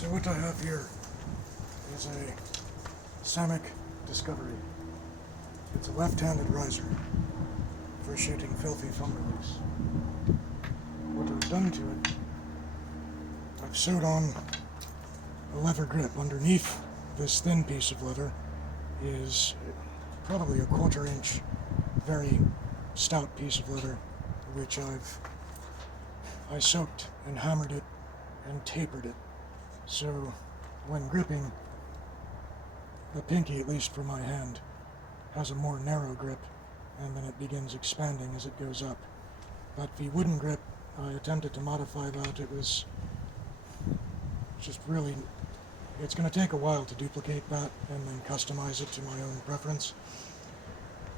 So what I have here is a Samick Discovery. It's a left-handed riser for shooting filthy foam release. What I've done to it, I've sewed on a leather grip. Underneath this thin piece of leather is probably a 1/4 inch, very stout piece of leather, which I soaked and hammered it and tapered it. So when gripping, the pinky, at least for my hand, has a more narrow grip, and then it begins expanding as it goes up. But the wooden grip, I attempted to modify that. It was just really, it's going to take a while to duplicate that and then customize it to my own preference.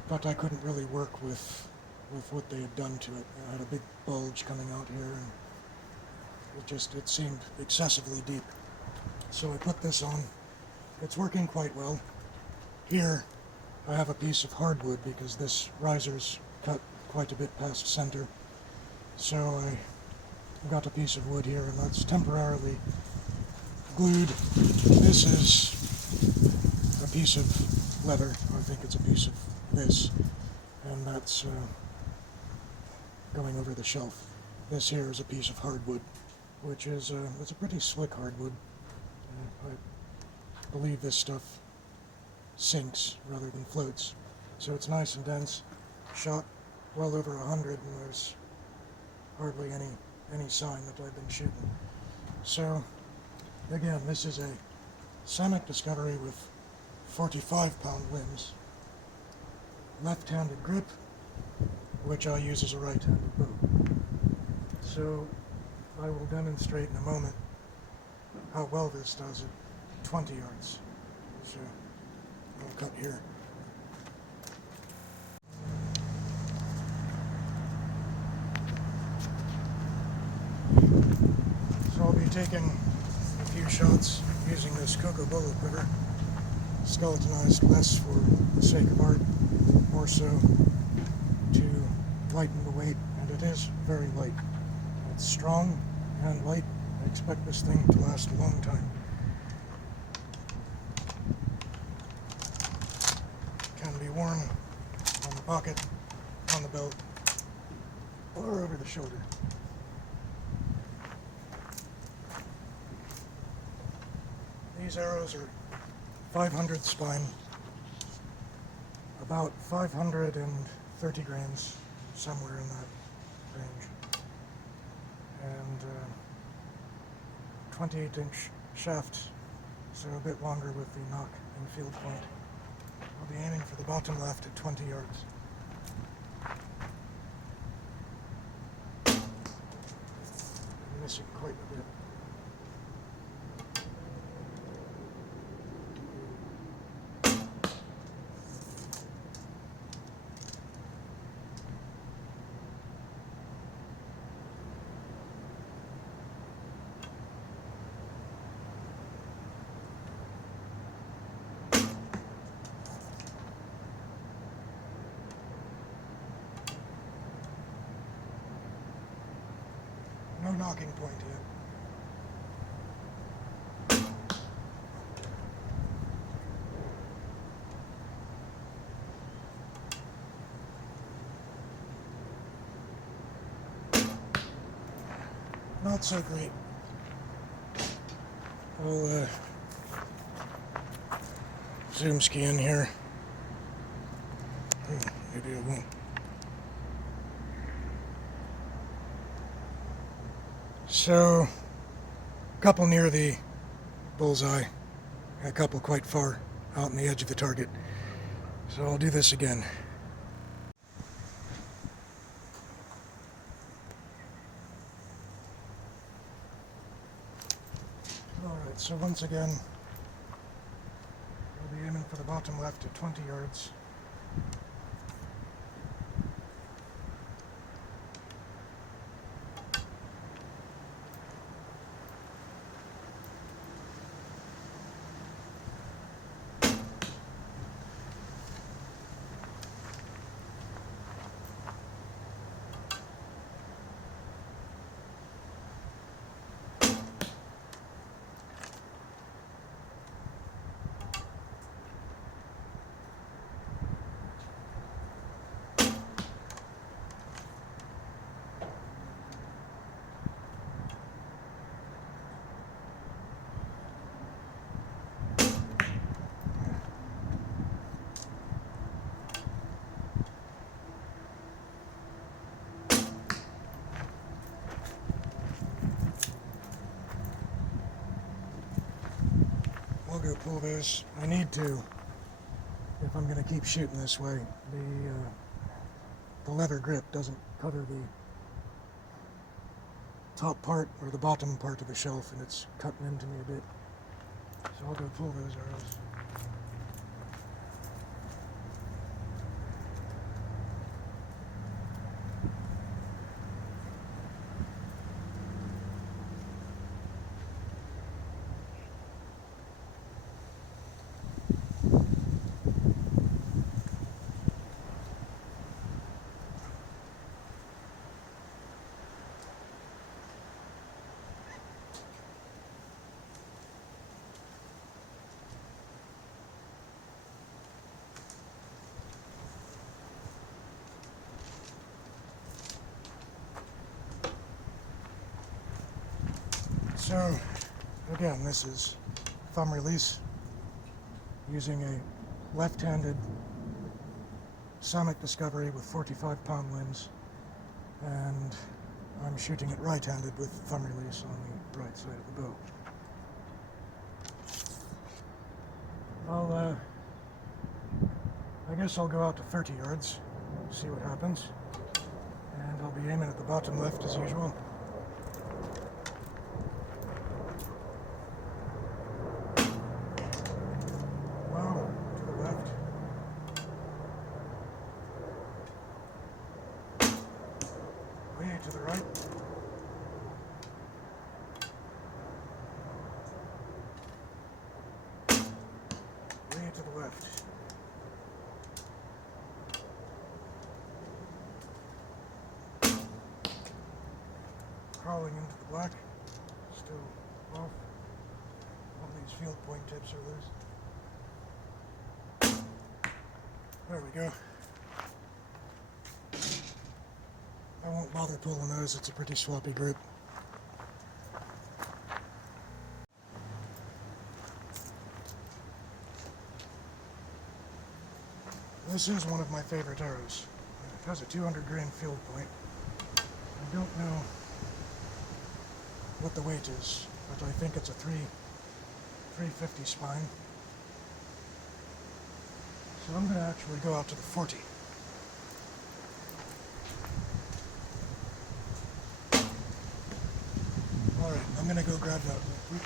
But I couldn't really work with what they had done to it. I had a big bulge coming out here, and it seemed excessively deep. So I put this on. It's working quite well. Here I have a piece of hardwood because this riser's cut quite a bit past center. So I got a piece of wood here, and that's temporarily glued. This is a piece of leather. I think it's a piece of this, and that's going over the shelf. This here is a piece of hardwood, which is it's a pretty slick hardwood. I believe this stuff sinks rather than floats, so it's nice and dense. Shot well over 100, and there's hardly any sign that I've been shooting. So again, this is a Samick Discovery with 45-pound limbs, left-handed grip, which I use as a right-handed bow. So I will demonstrate in a moment how well this does at 20 yards. So I'll cut here. So I'll be taking a few shots using this cocoa bullet quiver, skeletonized less for the sake of art, more so to lighten the weight, and it is very light. It's strong and light. I expect this thing to last a long time. Can be worn on the pocket, on the belt, or over the shoulder. These arrows are 500 spine, about 530 grains, somewhere in that range, and 28-inch shaft, so a bit longer with the knock and field point. I'll be aiming for the bottom left at 20 yards. I'm missing quite a bit. No knocking point yet. Not so great. I'll zoom ski in here. Maybe I won't. So, a couple near the bullseye, and a couple quite far out on the edge of the target. So I'll do this again. Alright, so once again, I'll be aiming for the bottom left at 20 yards. I'll go pull those. I need to, if I'm going to keep shooting this way. The leather grip doesn't cover the top part or the bottom part of the shelf, and it's cutting into me a bit. So I'll go pull those arrows. So, again, this is thumb release using a left-handed Samick Discovery with 45-pound limbs, and I'm shooting it right-handed with thumb release on the right side of the bow. I guess I'll go out to 30 yards, see what happens, and I'll be aiming at the bottom left as usual. To the right. Way to the left. Crawling into the black. Still off. All these field point tips are loose. There we go. I won't bother pulling those, it's a pretty sloppy group. This is one of my favorite arrows. It has a 200 grain field point. I don't know what the weight is, but I think it's a 350 spine. So I'm going to actually go out to the 40. Alright, I'm going to go grab that real quick.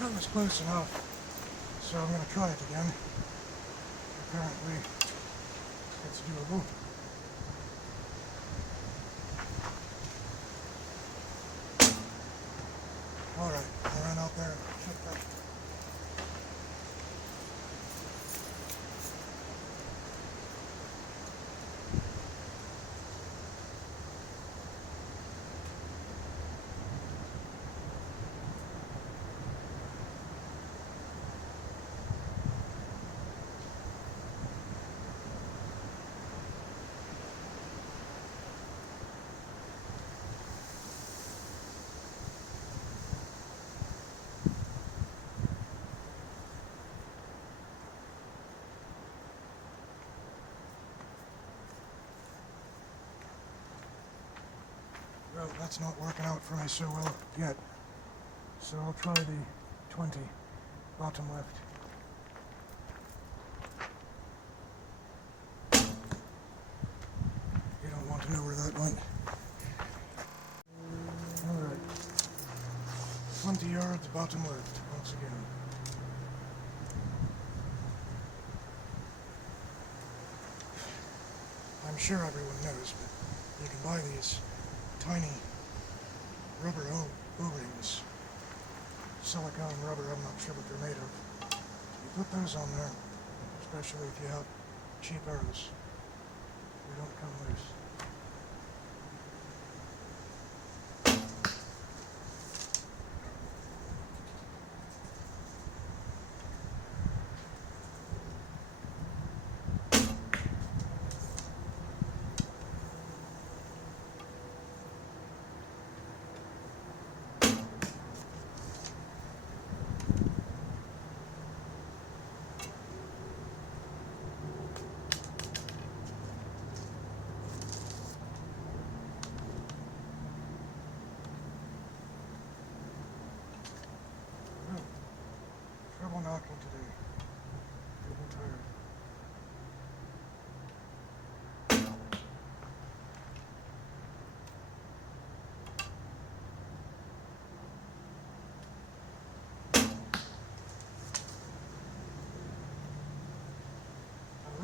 That was close enough, so I'm going to try it again. Apparently, it's doable. Alright, I ran out there and checked that. Well, that's not working out for me so well yet. So I'll try the 20, bottom left. You don't want to know where that went. Alright. 20 yards, bottom left, once again. I'm sure everyone knows, but you can buy these tiny rubber O-rings, silicone rubber, I'm not sure what they're made of. You put those on there, especially if you have cheap arrows, they don't come loose.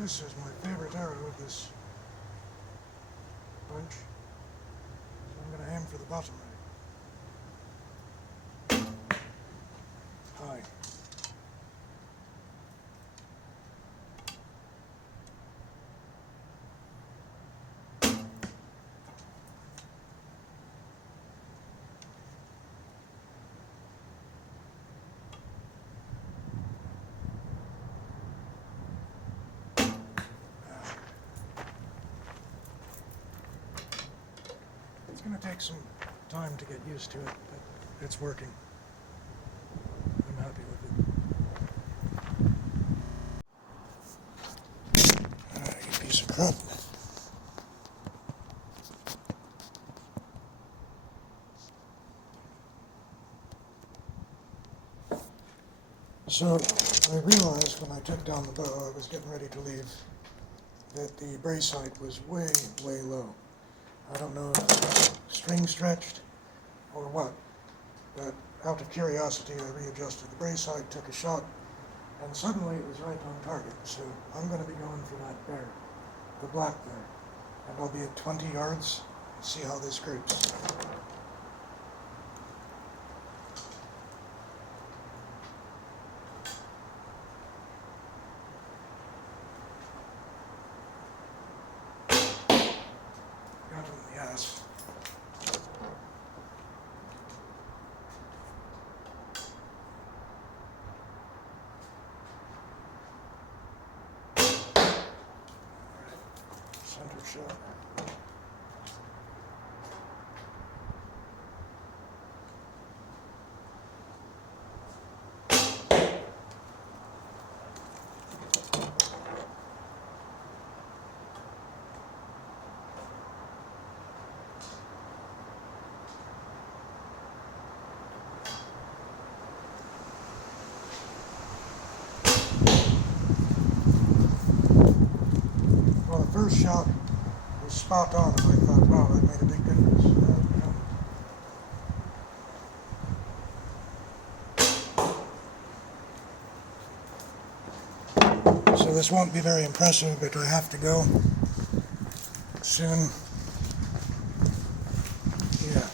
This is my favorite arrow of this bunch. So I'm going to aim for the bottom right. High. It's going to take some time to get used to it, but it's working. I'm happy with it. You piece of crap. So I realized when I took down the bow, I was getting ready to leave, that the brace height was way, way low. I don't know if the string stretched or what, but out of curiosity I readjusted the brace height, took a shot, and suddenly it was right on target. So I'm going to be going for that bear, the black bear, and I'll be at 20 yards, see how this groups. Got him in the ass. Center shot. Well, the first shot was spot on, and I thought, wow, that made a big difference. So this won't be very impressive, but I have to go soon. Yeah.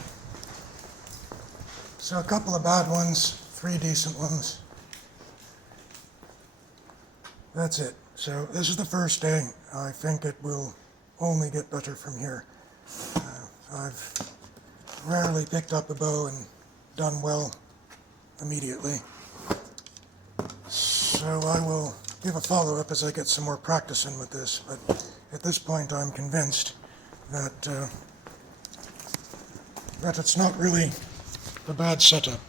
So a couple of bad ones, 3 decent ones. That's it. So this is the first day. I think it will only get better from here. I've rarely picked up a bow and done well immediately. So I will give a follow-up as I get some more practice in with this, but at this point I'm convinced that that it's not really a bad setup.